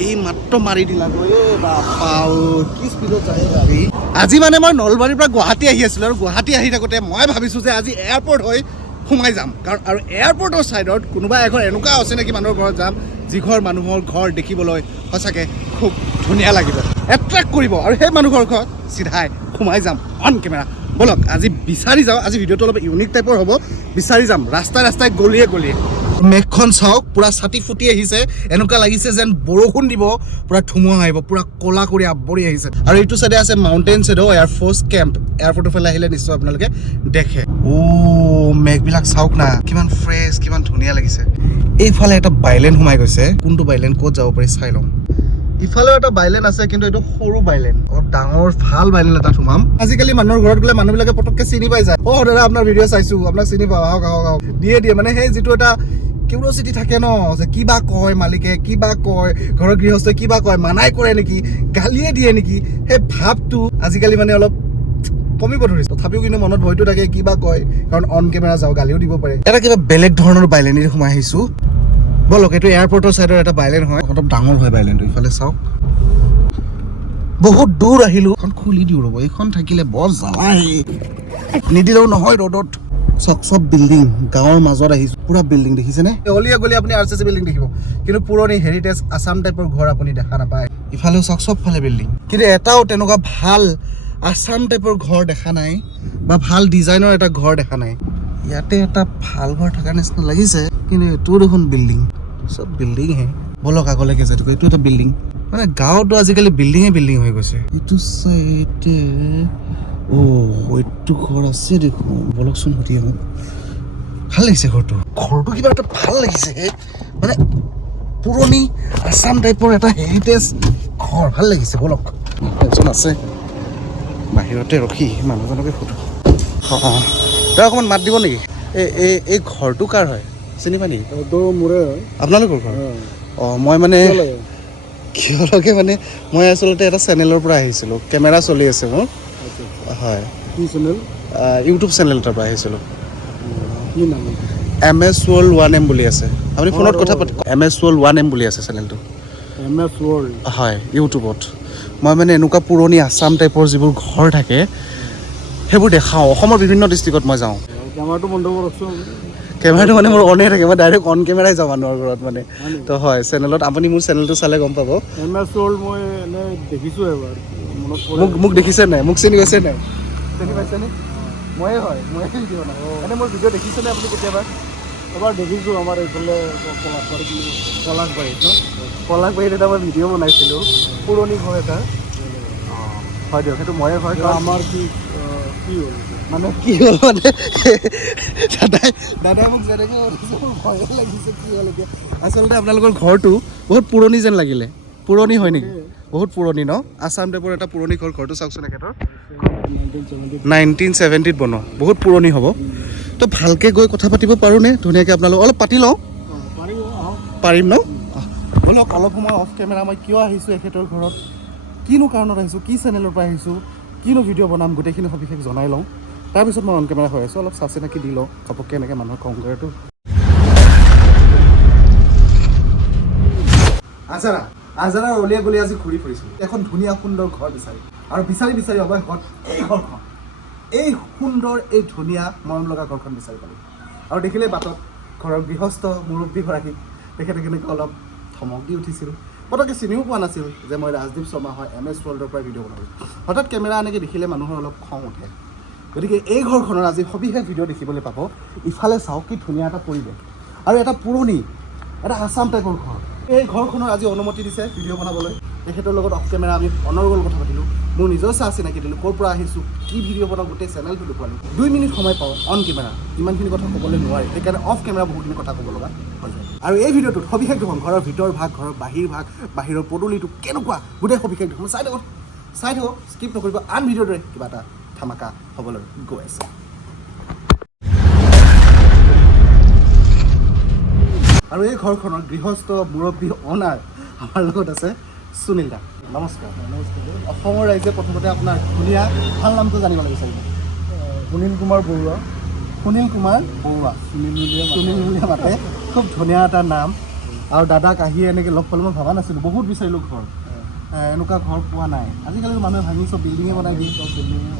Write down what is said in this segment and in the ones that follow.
এই মাত্ৰ মাৰি দিলা কি স্পীডত যায় গাড়ী। আজি মানে মই নলবাৰীৰ পৰা গুৱাহাটী আহি আছিলোঁ আৰু গুৱাহাটী আহি থাকোঁতে মই ভাবিছোঁ যে আজি এয়াৰপৰ্ট হৈ সোমাই যাম, কাৰণ আৰু এয়াৰপৰ্টৰ ছাইডত কোনোবা এঘৰ এনেকুৱা আছে নেকি মানুহৰ ঘৰত যাম যিঘৰ মানুহৰ ঘৰ দেখিবলৈ সঁচাকৈ খুব ধুনীয়া লাগিব, এট্ৰেক্ট কৰিব, আৰু সেই মানুহৰ ঘৰত চিধাই সোমাই যাম অন কেমেৰা। বলক আজি বিচাৰি যাওঁ। আজি ভিডিঅ'টো অলপ ইউনিক টাইপৰ হ'ব, বিচাৰি যাম ৰাস্তাই ৰাস্তাই গলিয়ে গলিয়ে। মেঘখন চাওক, পুৰা চাটি ফুটি আহিছে, এনেকুৱা লাগিছে যেন বৰষুণ দিব, পুৰা ধুমুহা আহিব, পুৰা ক'লা কৰি আৱৰি আহিছে। আৰু এইটো চাইডে আছে মাউণ্টেইন শ্বেডো এয়াৰফ'ৰ্চ কেম্প। এয়াৰপৰ্টৰ ফালে আহিলে নিশ্চয় আপোনালোকে দেখে। মেঘবিলাক চাওক না, কিমান ফ্ৰেছ, কিমান ধুনীয়া লাগিছে। এইফালে এটা বাইলেন সোমাই গৈছে, কোনটো বাইলেন ক'ত যাব পাৰি চাই ল'ম। ইফালেও এটা বাইলেন আছে, কিন্তু এইটো সৰু বাইলেন, অলপ ডাঙৰ ভাল বাইলেন এটা সোমাম। আজিকালি মানুহৰ ঘৰত গ'লে মানুহবিলাকে পটককে চিনি পাই যায়। দাদা আপোনাৰ ভিডিঅ' চাইছো, আপোনাক চিনি পাওঁ, আহক আহক আহক দিয়ে মানে সেই যিটো এটা কিউৰিঅচিটি থাকে ন, যে কিবা কয় মালিকে, কিবা কয় ঘৰৰ গৃহস্থই, কিবা কয় মানাই কৰে নেকি, গালিয়ে দিয়ে নেকি, সেই ভাৱটো আজিকালি মানে অলপ কমিব ধৰিছে। তথাপিও কিন্তু মনত ভয়টো থাকে, কিবা কয়, কাৰণ অন কেমেৰা যাওঁ গালিও দিব পাৰে। এটা কিবা বেলেগ ধৰণৰ বাইলেনেৰে সোমাই আহিছো। বলক, এইটো এয়াৰপৰ্টৰ চাইডৰ এটা বাইলেন হয়, অলপ ডাঙৰ হয় বাইলেনটো। ইফালে চাওক, বহুত দূৰ আহিলো। এখন খুলি দিওঁ ৰ'ব, এইখন থাকিলে বৰ জ্বালাই, নিদিলেও নহয় ৰ'দত। চব বিল্ডিং, গাঁৱৰ মাজত আহিছো, পুৰা বিল্ডিং দেখিছেনে? অলিয়ে গলিয়ে আপুনি RCC বিল্ডিং দেখিব, কিন্তু পুৰণি হেৰিটেজ আছাম টাইপৰ ঘৰ আপুনি দেখা নাপায়। ইফালেও চাওক, চবফালে বিল্ডিং, কিন্তু এটাও তেনেকুৱা ভাল আছাম টাইপৰ ঘৰ দেখা নাই, বা ভাল ডিজাইনৰ এটা ঘৰ দেখা নাই। ইয়াতে এটা ভাল ঘৰ থকাৰ নিচিনা লাগিছে, কিন্তু এইটোও দেখোন বিল্ডিং, চব বিল্ডিং হে। বলক আগলৈকে যাই, এইটো এটা বিল্ডিং। মানে গাঁৱতো আজিকালি বিল্ডিং হৈ গৈছে। এইটো চাইডে এইটো ঘৰ আছে দেখোন, বলকচোন সুধি আহোঁ। ভাল লাগিছে ঘৰটো কিবা এটা ভাল লাগিছে, মানে পুৰণি আছাম টাইপৰ এটা হেৰিটেজ ঘৰ, ভাল লাগিছে। বলক, এজন আছে বাহিৰতে ৰখি, মানুহজনকে সোধো। তই অকণমান মাত দিব নেকি? এই ঘৰটো কাৰ হয়, চিনি পাই নেকি? মোৰে হয়। আপোনালোকৰ ঘৰ? মই মানে কিয় লাগে মানে, মই আচলতে এটা চেনেলৰ পৰা আহিছিলোঁ, কেমেৰা চলি আছে মোৰ। হয়, কি চেনেল? ইউটিউব চেনেল এটাৰ পৰা আহিছিলোঁ। কি নাম? MS World 1M বুলি আছে। আপুনি ফোনত কথা পাতি, MS World 1M বুলি আছে চেনেলটো। MS World? হয়, ইউটিউবত। মই মানে এনেকুৱা পুৰণি আছাম টাইপৰ যিবোৰ ঘৰ থাকে সেইবোৰ দেখাওঁ। অসমৰ বিভিন্ন ডিষ্ট্ৰিক্টত মই যাওঁ। কেমেৰাটো বন্ধ কৰকচোন। কেমেৰাটো মানে মোৰ অনে থাকে, মই ডাইৰেক্ট অন কেমেৰাই যাওঁ মানুহৰ ঘৰত মানে। তো হয়, চেনেলত আপুনি মোৰ চেনেলটো চালে গম পাব। MS World মই এনে দেখিছোঁ এবাৰ। মোক দেখিছে নাই? মোক চিনি পাইছে নাই? চিনি পাইছেনে? ময়ে হয়, ময়ে ভিডিঅ' নাই। এনে মোৰ ভিডিঅ' দেখিছেনে আপুনি কেতিয়াবা? এবাৰ দেখিছোঁ, আমাৰ এইফালে পলাশবাৰীত ন? পলাশবাৰীত এটা মই ভিডিঅ' বনাইছিলোঁ, পুৰণি ঘৰ এটা। হয় দিয়ক, সেইটো ময়ে হয়। আমাৰ কি হ'ল মানে, দাদাই মোক যেনেকৈ সুধিছে, মোৰ ভয়ে লাগিছে কি হ'ল এতিয়া। আচলতে আপোনালোকৰ ঘৰটো বহুত পুৰণি যেন লাগিলে। পুৰণি হয় নেকি? বহুত পুৰণি ন? আছাম টাইপৰ এটা পুৰণি ঘৰটো চাওকচোন এখেতৰ। 1970ত বনোৱা, বহুত পুৰণি হ'ব। তো ভালকৈ গৈ কথা পাতিব পাৰোঁনে? ধুনীয়াকৈ আপোনালোক অলপ পাতি লওঁ। পাৰিম ন? বলক, অলপ সময় অফ কেমেৰা মই কিয় আহিছোঁ এখেতৰ ঘৰত, কিনো কাৰণত আহিছোঁ, কি চেনেলৰ পৰা আহিছোঁ, কিনো ভিডিঅ' বনাম, গোটেইখিনি সবিশেষ জনাই লওঁ। তাৰপিছত মই অন কেমেৰা হৈ আছোঁ, অলপ চাচিনাকি দি লওঁ, ঘপককৈ এনেকৈ মানুহক কম কৰেতো। আজাৰাৰ অলিয়ে গলিয়ে আজি ঘূৰি ফুৰিছোঁ, এখন ধুনীয়া সুন্দৰ ঘৰ বিচাৰি, আৰু বিচাৰি অৱশেষত এই ঘৰখন, এই সুন্দৰ, এই ধুনীয়া মৰম লগা ঘৰখন বিচাৰি পালোঁ। আৰু দেখিলে বাটত ঘৰৰ গৃহস্থ মুৰব্বীগৰাকীক তেখেতে কেনেকৈ অলপ ধমক দি উঠিছিল। পটককৈ চিনিও পোৱা নাছিল যে মই ৰাজদীপ শৰ্মা হয়, MS Worldৰ পৰা ভিডিঅ' বনালোঁ। হঠাৎ কেমেৰা এনেকৈ দেখিলে মানুহৰ অলপ খং উঠে। গতিকে এই ঘৰখনৰ আজি সবিশেষ ভিডিঅ' দেখিবলৈ পাব। ইফালে চাওক, কি ধুনীয়া এটা পৰিৱেশ, আৰু এটা পুৰণি, এটা আছাম টাইপৰ ঘৰ। এই ঘৰখনৰ আজি অনুমতি দিছে ভিডিঅ' বনাবলৈ। তেখেতৰ লগত অফ কেমেৰা আমি অনৰ্গল কথা পাতিলোঁ, মোৰ নিজৰ চাহ চিনাকি দিলোঁ, ক'ৰ পৰা আহিছোঁ, কি ভিডিঅ' বনাওঁ, গোটেই চেনেলটো দেখুৱালোঁ। 2 মিনিট সময় পাওঁ অন কেমেৰা, ইমানখিনি কথা ক'বলৈ নোৱাৰি, সেইকাৰণে অফ কেমেৰা বহুতখিনি কথা ক'ব লগা হৈ যায়। আৰু এই ভিডিঅ'টোত সবিশেষ দেখুৱাম, ঘৰৰ ভিতৰ ভাগ, ঘৰৰ বাহিৰ ভাগ, বাহিৰৰ পদূলিটো কেনেকুৱা, গোটেই সবিশেষ দেখুৱাম। চাই থাকক, স্কিপ নকৰিব। আন ভিডিঅ'ৰ দৰে কিবা এটা ধামাকা হ'বলৈ গৈ আছে। আৰু এই ঘৰখনৰ গৃহস্থ মুৰব্বী অনাৰ আমাৰ লগত আছে সুনীল দা। নমস্কাৰ। অসমৰ ৰাইজে প্ৰথমতে আপোনাৰ ধুনীয়া ভাল নামটো জানিব লাগিছিল। সুনীল কুমাৰ বৰুৱা। সুনীল বুলিয়ে মাতে, খুব ধুনীয়া এটা নাম। আৰু দাদাক আহি এনেকৈ লগ পালে মই ভবা নাছিলোঁ, বহুত বিচাৰিলোঁ ঘৰ, এনেকুৱা ঘৰ পোৱা নাই। আজিকালি মানুহে ভাঙি চব বিল্ডিঙে বনাই দিয়ে, চব বিল্ডিঙে।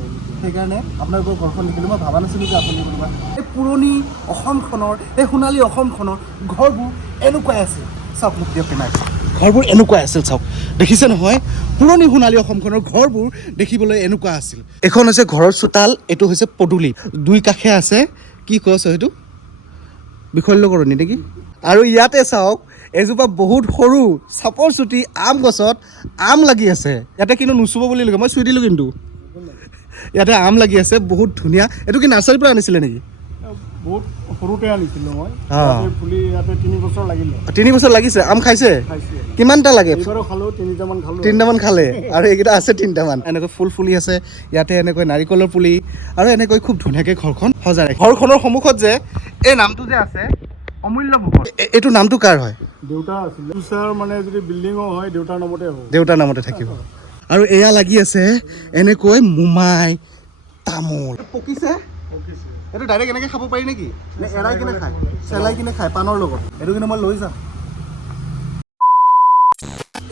সেইকাৰণে আপোনালোকৰ ঘৰখন দেখিলোঁ, মই ভবা নাছিলোঁ যে আপুনি কোনোবা এই পুৰণি অসমখনৰ, এই সোণালী অসমখনৰ ঘৰবোৰ এনেকুৱাই আছিল। চাওক মোক দিয়ক নাই, ঘৰবোৰ এনেকুৱাই আছিল চাওক, দেখিছে নহয়, পুৰণি সোণালী অসমখনৰ ঘৰবোৰ দেখিবলৈ এনেকুৱা আছিল। এখন হৈছে ঘৰৰ চোতাল, এইটো হৈছে পদূলি, দুই কাষে আছে কি কৈছ সেইটো বিশল্যকৰণী নেকি। আৰু ইয়াতে চাওক এজোপা বহুত সৰু চাপৰ চুটি আম গছত আম লাগি আছে। ইয়াতে কিন্তু নুচুব বুলি লাগে, মই চুই দিলোঁ কিন্তু ইয়াতে আম লাগি আছে, বহুত ধুনীয়া। এইটো কি নাৰ্চাৰীৰ পৰা আনিছিলে নেকি? বহুত সৰুতে আনিছিলোঁ মই, ফুলি ইয়াতে 3 বছৰ লাগিলে। 3 বছৰ লাগিছে। আম খাইছে? কিমানটা লাগে? খালোঁ, 3টামান খালোঁ। 3টামান খালে আৰু এইকেইটা আছে 3টামান। এনেকৈ ফুল ফুলি আছে ইয়াতে, এনেকৈ নাৰিকলৰ পুলি, আৰু এনেকৈ খুব ধুনীয়াকৈ ঘৰখন সজাই ৰাখে। ঘৰখনৰ সন্মুখত যে এই নামটো যে আছে অমূল্য ভৱন, এইটো নামটো কাৰ হয়? দেউতা আছিলে। ফিউচাৰ মানে যদি বিল্ডিঙো হয় দেউতাৰ নামতে হ'ব, দেউতাৰ নামতে থাকিব। আৰু এয়া লাগি আছে এনেকৈ মোমাই তামোল পকিছে। এইটো ডাইৰেক্ট এনেকৈ খাব পাৰি নেকি, নে এৰাই কিনে খায়? চেলাই কিনে খায় পাণৰ লগত। এইটো কিন্তু মই লৈ যাম।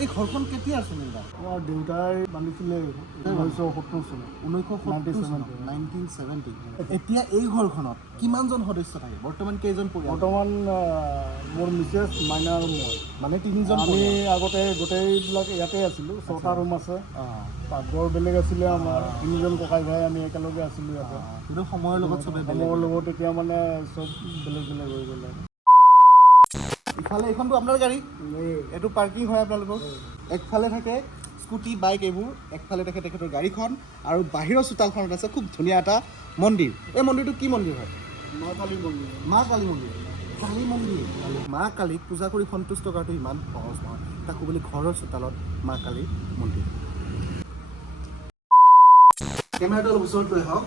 এই ঘৰখন কেতিয়া আছে নেকি? আমাৰ দেউতাই বান্ধিছিলে 1970 চনত। 1970। এতিয়া এই ঘৰখনত কিমানজন সদস্য থাকে? বৰ্তমান কেইজন পৰিয়াল? বৰ্তমান মোৰ মিছেছ, মাইনা আৰু মই, মানে 3জন। আমি আগতে গোটেইবিলাক ইয়াতে আছিলোঁ। 6টা ৰুম আছে, পাকঘৰ বেলেগ আছিলে আমাৰ। 3জন ককাই ভাই আমি একেলগে আছিলোঁ ইয়াতে। কিন্তু সময়ৰ লগত চবে সময়ৰ লগত এতিয়া মানে চব বেলেগ বেলেগ হৈ গ'লে। ইফালে এইখনটো আপোনাৰ গাড়ী, এইটো পাৰ্কিং হয় আপোনালোকৰ। একফালে থাকে স্কুটি, বাইক এইবোৰ, একফালে থাকে তেখেতৰ গাড়ীখন, আৰু বাহিৰৰ চোতালখনত আছে খুব ধুনীয়া এটা মন্দিৰ। এই মন্দিৰটো কি মন্দিৰ হয়? মা কালী মন্দিৰ। মা কালী মন্দিৰ। কালী মন্দিৰ। মা কালীক পূজা কৰি সন্তুষ্ট কৰাটো ইমান সহজ নহয়, তাকো বুলি ঘৰৰ চোতালত মা কালী মন্দিৰ। কেমেৰাটো অলপ ওচৰত লৈ আহক,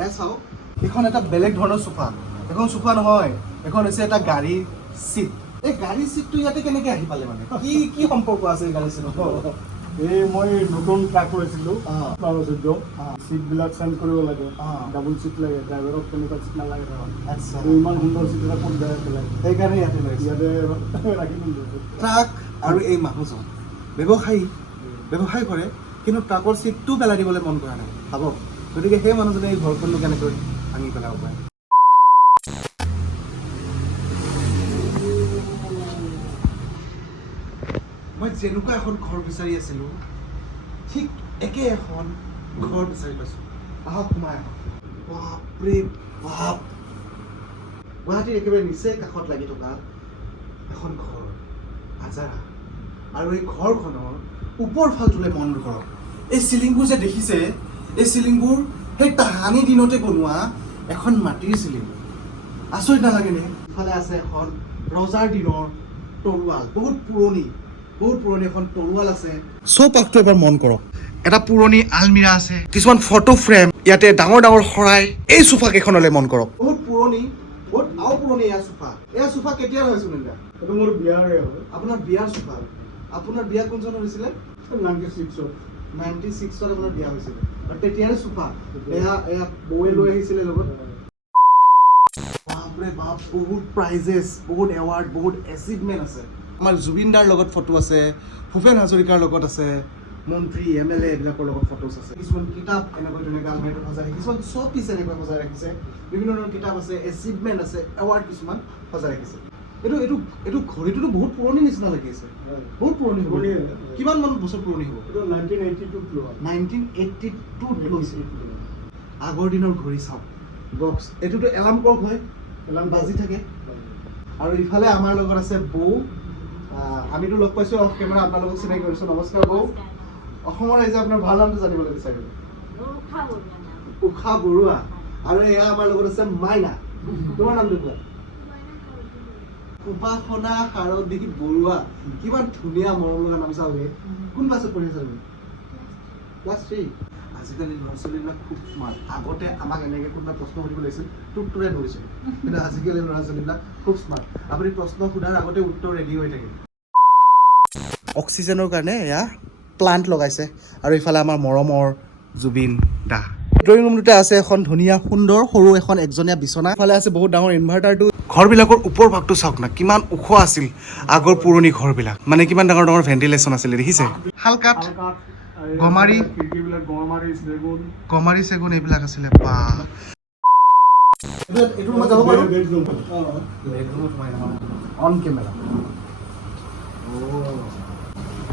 এয়া চাওক, এইখন এটা বেলেগ ধৰণৰ চোফা। এখন চোফা নহয়, এখন হৈছে এটা গাড়ীৰ চিট। এই গাড়ীৰ চিটটো ইয়াতে কেনেকৈ আহি পালে, মানে কি কি সম্পৰ্ক আছে এই গাড়ীৰ চিটৰ? এই মই নতুন ট্ৰাক লৈছিলোঁ, চিটবিলাক চেঞ্জ কৰিব লাগে, ডাবল চিট লাগে, ড্ৰাইভাৰক তেনেকুৱা চিট নালাগে। আচ্ছা, ইমান সুন্দৰ চিট এটা ক'ত বেয়া পেলাই, সেইকাৰণে ইয়াতে ইয়াতে ৰাখি দিলোঁ। ট্ৰাক আৰু এই মানুহজন ব্যৱসায় কৰে, কিন্তু ট্ৰাকৰ চিটটো পেলাই দিবলৈ মন কৰা নাই, ভাবক। গতিকে সেই মানুহজনে এই ঘৰখননো কেনেকৈ ভাঙি পেলাব পাৰে? মই যেনেকুৱা এখন ঘৰ বিচাৰি আছিলোঁ, ঠিক একে এখন ঘৰ বিচাৰি পাইছোঁ। আহক সোমাই আহক। বাপৰে বাপ, গুৱাহাটীৰ একেবাৰে নিচে কাষত লাগি থকা এখন ঘৰ, আজাৰা। আৰু এই ঘৰখনৰ ওপৰ ফালটোলৈ মন কৰক। এই চিলিংবোৰ যে দেখিছে, এই চিলিংবোৰ সেই তাহানি দিনতে বনোৱা এখন মাটিৰ চিলিং। আচৰিত নালাগেনে? ইফালে আছে এখন ৰজাৰ দিনৰ তৰোৱাল, বহুত পুৰণি এখন তৰোৱাল আছে। চৌপাশটো এবাৰ মন কৰক। এটা পুৰণি আলমিৰা আছে, কিছুমান ফটো ফ্ৰেম, ইয়াতে ডাঙৰ ডাঙৰ শৰাই। এই চোফা কেইখনলৈ মন কৰক, বহুত পুৰণি, বহুত পুৰণি এয়া চোফা। এয়া চোফা কেতিয়াৰ হয় সুনীলদা? এইটো মোৰ বিয়াৰে হয়। আপোনাৰ বিয়াৰ চোফা? আপোনাৰ বিয়া কোন চনত হৈছিলে? 96ত। 96ত আপোনাৰ বিয়া হৈছিলে, আৰু তেতিয়াৰে চোফা। এয়া বৌৱে লৈ আহিছিলে লগত। বাপৰে বাপ, বহুত প্ৰাইজেছ, বহুত এৱাৰ্ড, বহুত এচিভমেণ্ট আছে। আমাৰ জুবিন দাৰ লগত ফটো আছে, ভূপেন হাজৰিকাৰ লগত আছে, মন্ত্ৰী MLA এইবিলাকৰ লগত ফটোজ আছে। কিছুমান কিতাপ এনেকৈ ধুনীয়াকৈ আলমাৰীটোত সজাই ৰাখিছে, কিছুমান শ্ব'পিচ পিচ এনেকৈ সজাই ৰাখিছে, বিভিন্ন ধৰণৰ কিতাপ আছে, এচিভমেণ্ট আছে, এৱাৰ্ড কিছুমান সজাই ৰাখিছে। এইটো ঘড়ীটোতো বহুত পুৰণি নিচিনা লাগি আছে, বহুত পুৰণি হ'ব। কিমান মান বছৰ পুৰণি হ'ব? এইটো 1982ত লোৱা। 1982ত লৈছে। আগৰ দিনৰ ঘড়ী চাওক, বক্স। এইটোতো এলাৰ্ম ক্লক হয়, এলাৰ্ম বাজি থাকে। আৰু ইফালে আমাৰ লগত আছে বৌ। আমিতো লগ পাইছোঁ অফ কেমেৰা, আপোনালোকক চিনাকি কৰিছোঁ। নমস্কাৰ বৌ। অসমৰ ৰাইজে আপোনাৰ ভাল নামটো জানিবলৈ বিচাৰিব। উষা বৰুৱা। আৰু এয়া আমাৰ লগত আছে মাইনা। তোমাৰ নামটো কোৱা? উপাসনা শাৰদী বৰুৱা। কিমান ধুনীয়া মৰম লগা নাম চাওক। কোন ক্লাছত পঢ়ি আছা তুমি? ক্লাছ 3। আজিকালি ল'ৰা ছোৱালীবিলাক খুব স্মাৰ্ট। আগতে আমাক এনেকৈ কোনোবা প্ৰশ্ন সুধিব লাগিছিল, তুৰে ধৰিছিলোঁ, কিন্তু আজিকালি ল'ৰা ছোৱালীবিলাক খুব স্মাৰ্ট। আপুনি প্ৰশ্ন সোধাৰ আগতে উত্তৰ ৰেডি হৈ থাকে। অক্সিজেনৰ কাৰণে এয়া প্লাণ্ট লগাইছে। আৰু ইফালে আমাৰ মৰমৰ জুবিন দা। ড্ৰয়িং ৰুমটোতে আছে এখন ধুনীয়া সুন্দৰ সৰু এখন একজনীয়া বিচনা। ইফালে আছে বহুত ডাঙৰ ইনভাৰ্টাৰটো। ঘৰবিলাকৰ ওপৰ ভাগটো চাওক না কিমান ওখ আছিল আগৰ পুৰণি ঘৰবিলাক মানে কিমান ডাঙৰ ডাঙৰ ভেণ্টিলেশ্যন আছিলে দেখিছে শালকাঠ গমাৰি খিৰিকীবিলাক গমাৰি চেগুন এইবিলাক আছিলে বা এইটো ৰুমত যাব পাৰোঁ অন কেমেৰা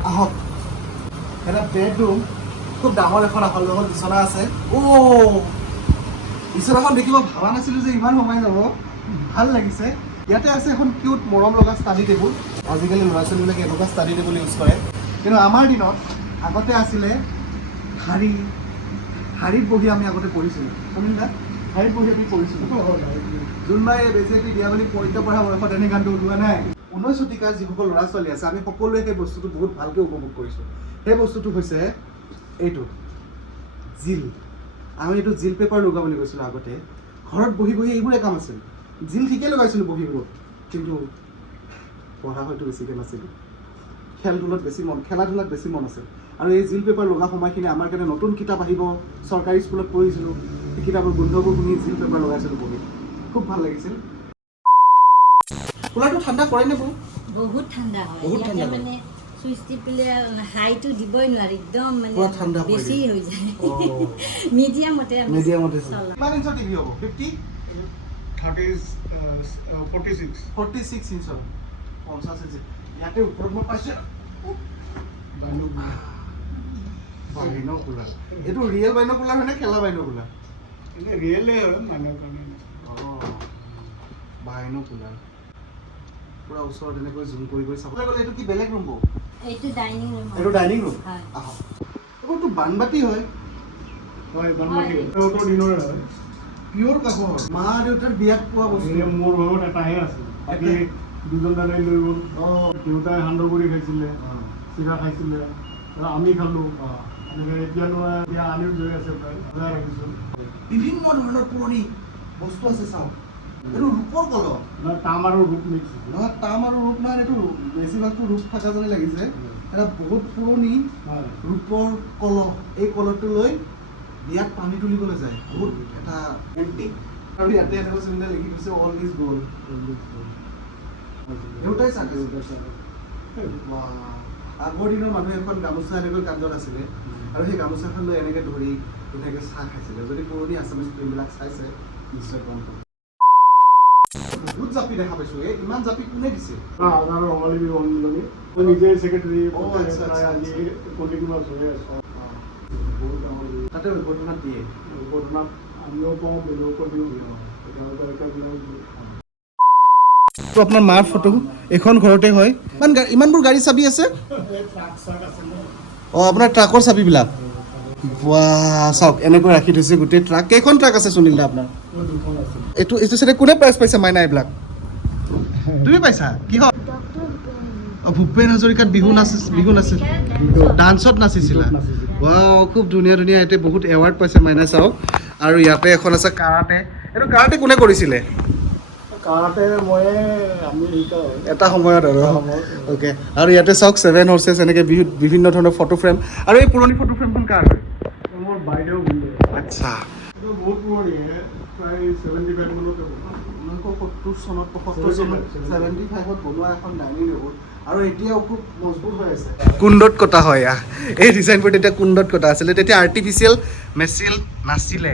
আহক এটা বেডৰুম খুব ডাঙৰ এখন আহল বহল বিচনা আছে বিচনাখন দেখিব ভাবা নাছিলোঁ যে ইমান সোমাই যাব ভাল লাগিছে ইয়াতে আছে এখন কিউট মৰম লগা ষ্টাডি টেবুল আজিকালি ল'ৰা ছোৱালীবিলাকে এনেকুৱা ষ্টাডি টেবুল ইউজ কৰে কিন্তু আমাৰ দিনত আগতে আছিলে শাৰীত বহি আমি আগতে পঢ়িছিলোঁ শুনিলা শাৰীত বহি আমি পঢ়িছিলোঁ জোনবাই বেজেটি দিয়া বুলি পঢ়িত পঢ়া বয়সত এনে গানটো ওলোৱা নাই 19 শতিকাৰ যিসকল ল'ৰা ছোৱালী আছে আমি সকলোৱে সেই বস্তুটো বহুত ভালকৈ উপভোগ কৰিছোঁ সেই বস্তুটো হৈছে এইটো জিল আমি এইটো জিল পেপাৰ লগা বুলি কৈছিলোঁ আগতে ঘৰত বহি বহি এইবোৰে কাম আছিল জিল ঠিকেই লগাইছিলোঁ বহিবোৰ কিন্তু পঢ়া হয়তো বেছিকৈ নাছিলোঁ খেলা ধূলাত বেছি মন আছিল আৰু এই জিল পেপাৰ লগা সময়খিনি আমাৰ কাৰণে নতুন কিতাপ আহিব চৰকাৰী স্কুলত পঢ়িছিলোঁ সেই কিতাপৰ গোন্ধবোৰ শুনি জিল পেপাৰ লগাইছিলোঁ বহি খুব ভাল লাগিছিল কুলাৰটো ঠাণ্ডা কৰে নে বহুত ঠাণ্ডা হয় বহুত ঠাণ্ডা হয়। মানে সুইচ টিপিলে হাইটো দিবই নোৱাৰি একদম মানে পুৰা ঠাণ্ডা পৰি বেছি দিয়ে। হৈ যায় মিডিয়ামতে মিডিয়ামতে কিমান ইঞ্চৰ টিভি হ'ব 50 46 ইঞ্চৰ 50 ইঞ্চি ইয়াতে ওপৰত মই পাইছোঁ বাইনকুলাৰ এইটো ৰিয়েল বাইনকুলাৰ হয় নে খেলা বাইনকুলাৰ বাইনকুলাৰ পুৰা ওচৰত এনেকৈ জুম কৰি চাবলৈ গ'লে এইটো কি বেলেগ ৰুম হ'ব এইটো ডাইনিং ৰুম এইটো ডাইনিং ৰুম হয় আহক এইবোৰতো বানবাতি হয় পিয়ৰ কাঠৰ মা দেউতাৰ বিয়াত পোৱা বস্তু মোৰ ঘৰত এটাহে আছে বাকী দুজন দাদাই লৈ গ'ল দেউতাই সান্দহ কৰি খাইছিলে চিৰা খাইছিলে আমি খালোঁ এতিয়া আনিও লৈ আছে প্ৰায় ৰাখিছোঁ বিভিন্ন ধৰণৰ পুৰণি বস্তু আছে চাওক এইটো ৰূপৰ কলহ তাম আৰু ৰূপ মিক্স নহয় তাম আৰু ৰূপ নহয় এইটো বেছিভাগটো ৰূপ থকা যেনে লাগিছে এটা বহুত পুৰণি ৰূপৰ কলহ এই কলহটো লৈ বিয়াত পানী তুলিবলৈ যায় বহুত এটা এণ্টিক আৰু ইয়াতে এনেকৈ চিলিণ্ডাৰ লিখি দিছে অল ইজ গ'ল্ড দেউতাই চাগে আগৰ দিনৰ মানুহে এখন গামোচা এনেকৈ কান্ধত আছিলে আৰু সেই গামোচাখন লৈ এনেকৈ ধৰি ধুনীয়াকৈ চাহ খাইছিলে যদি পুৰণি আছামিজ ফিল্মবিলাক চাইছে নিশ্চয় গম পাব বহুত জাপি দেখা পাইছোঁ এই ইমান জাপি কোনে দিছে ৰঙালী বিহু সন্মিলনী মই নিজে ছেক্ৰেটাৰী আচ্ছা, আচ্ছা, আজি কলিং মাছ হৈ আছোঁ বহুত ডাঙৰ তাতে ঘটনাত দিয়ে ঘটনাত আমিও কওঁ বেলেগকো দিওঁ আপোনাৰ মাৰ ফটো এইখন ঘৰতে হয় ইমানবোৰ গাড়ী চাবি আছে অঁ আপোনাৰ ট্ৰাকৰ চাবিবিলাক চাওক এনেকৈ ৰাখি থৈছে গোটেই ট্ৰাক কেইখন ট্ৰাক আছে সুনীল দা আপোনাৰ এইটো চাইডে কোনে প্ৰাইজ পাইছে মাইনা এইবিলাক তুমি পাইছা কিহত ভূপেন হাজৰিকাত বিহু নাচি ডান্সত নাচিছিলা খুব ধুনীয়া ধুনীয়া ইয়াতে বহুত এৱাৰ্ড পাইছে মাইনা চাওক আৰু ইয়াতে এখন আছে কাৰাটে এইটো কাৰাটে কোনে কৰিছিলে কাৰাটে আমি এটা সময়ত আৰু অ'কে আৰু ইয়াতে চাওক 7 হৰ্চেছ এনেকৈ বিভিন্ন ধৰণৰ ফটো ফ্ৰেম আৰু এই পুৰণি ফটো ফ্ৰেমখন কাৰ হয় মোৰ বাইদেউ আচ্ছা বহুত পুৰণি প্ৰায় 75 মানতে 1970 চনত 75 চনত 75ত বনোৱা এখন ডাইনিং টেবুল আৰু এতিয়াও খুব মজবুত হৈ আছে কুণ্ডত কটা হয় এই ডিজাইনবোৰ তেতিয়া কুণ্ডত কটা আছিলে তেতিয়া আৰ্টিফিচিয়েল মেচিল নাছিলে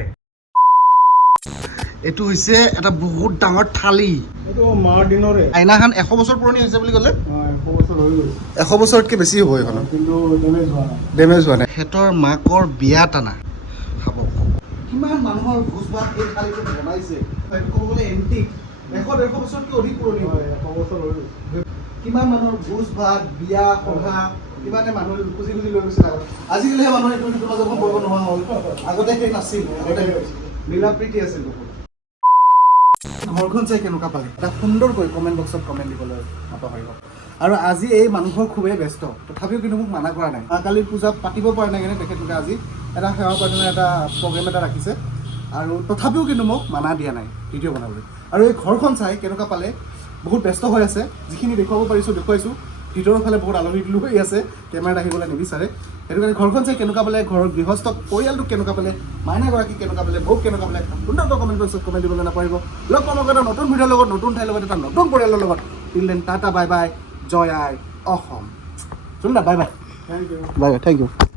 এইটো হৈছে এটা বহুত ডাঙৰ থালি এইটো মাৰ দিনৰে আইনাখন 100 বছৰ পুৰণি হৈছে বুলি ক'লে 100 বছৰ হৈ গৈছে 100 বছৰতকৈ বেছি হ'ব এইখন কিন্তু ডেমেজ হোৱা নাই ডেমেজ হোৱা নাই সিহঁতৰ মাকৰ বিয়া টানা খাব কিমান মানুহৰ ভোজ ভাত এই থালিটোত বনাইছে হয়তো ক'ব গ'লে এণ্টিক 100-150 বছৰতকৈ অধিক পুৰণি হয় 100 বছৰ হৈ গৈছে কিমান মানুহৰ ভোজ ভাত বিয়া সভা কিমানে মানুহে খুজি খুজি লৈ গৈছিল আজিকালিহে মানুহে এইটো সিটোৰ মাজত সম্পৰ্ক নোহোৱা হ'ল আগতে সেই নাছিল আগতে মিলা প্ৰীতি আছিল বহুত ঘৰখন চাই কেনেকুৱা পালে এটা সুন্দৰকৈ কমেণ্ট বক্সত কমেণ্ট দিবলৈ নাপাহৰিব আৰু আজি এই মানুহৰ খুবেই ব্যস্ত তথাপিও কিন্তু মোক মানা কৰা নাই মা কালীৰ পূজা পাতিব পৰা নাই কাৰণে তেখেতলোকে আজি এটা সেৱা প্ৰাৰ্থনাৰ এটা প্ৰগ্ৰেম এটা ৰাখিছে আৰু তথাপিও কিন্তু মোক মানা দিয়া নাই ভিডিঅ' বনাবলৈ আৰু এই ঘৰখন চাই কেনেকুৱা পালে বহুত ব্যস্ত হৈ আছে যিখিনি দেখুৱাব পাৰিছোঁ দেখুৱাইছোঁ ভিতৰৰ ফালে বহুত আলহী দুলহী হৈ আছে কেমেৰাত আহিবলৈ নিবিচাৰে সেইটো কাৰণে ঘৰখন চাই কেনেকুৱা পালে ঘৰৰ গৃহস্থ পৰিয়ালটোক কেনেকুৱা পালে মাইনাগৰাকী কেনেকুৱা পালে বৌক কেনেকুৱা পালে সুন্দৰকৈ কমেণ্ট বক্সত কমেণ্ট দিবলৈ নাপাহৰিব লগ পাম আকৌ এটা নতুন ভিডিঅ'ৰ লগত নতুন ঠাইৰ লগত এটা নতুন পৰিয়ালৰ লগত till then tata bye bye জয় আই অসম চোন দা bye bye thank you bye bye thank U